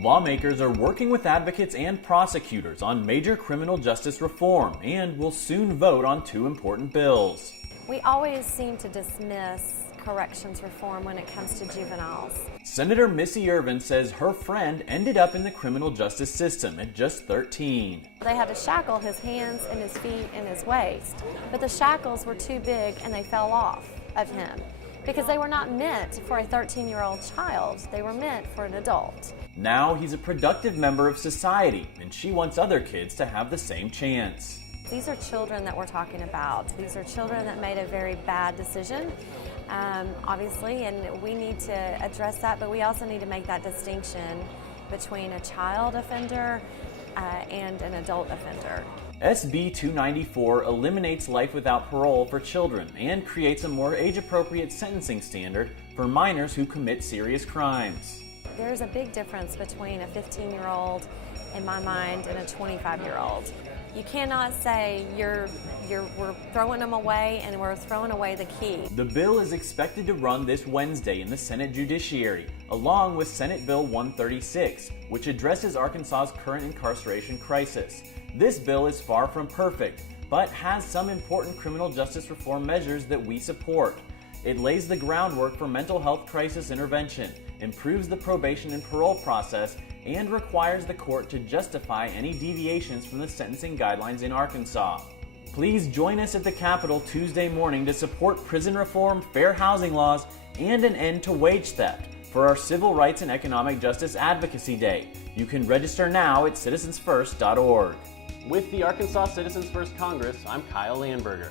Lawmakers are working with advocates and prosecutors on major criminal justice reform and will soon vote on two important bills. We always seem to dismiss corrections reform when it comes to juveniles. Senator Missy Irvin says her friend ended up in the criminal justice system at just 13. They had to shackle his hands and his feet and his waist, but the shackles were too big and they fell off of him because they were not meant for a 13-year-old child. They were meant for an adult. Now he's a productive member of society, and she wants other kids to have the same chance. These are children that we're talking about. These are children that made a very bad decision, obviously, and we need to address that, but we also need to make that distinction between a child offender and an adult offender. SB 294 eliminates life without parole for children and creates a more age-appropriate sentencing standard for minors who commit serious crimes. There's a big difference between a 15-year-old, in my mind, and a 25-year-old. You cannot say we're throwing them away and we're throwing away the key. The bill is expected to run this Wednesday in the Senate Judiciary, along with Senate Bill 136, which addresses Arkansas's current incarceration crisis. This bill is far from perfect, but has some important criminal justice reform measures that we support. It lays the groundwork for mental health crisis intervention, improves the probation and parole process, and requires the court to justify any deviations from the sentencing guidelines in Arkansas. Please join us at the Capitol Tuesday morning to support prison reform, fair housing laws, and an end to wage theft for our Civil Rights and Economic Justice Advocacy Day. You can register now at citizensfirst.org. With the Arkansas Citizens First Congress, I'm Kyle Landberger.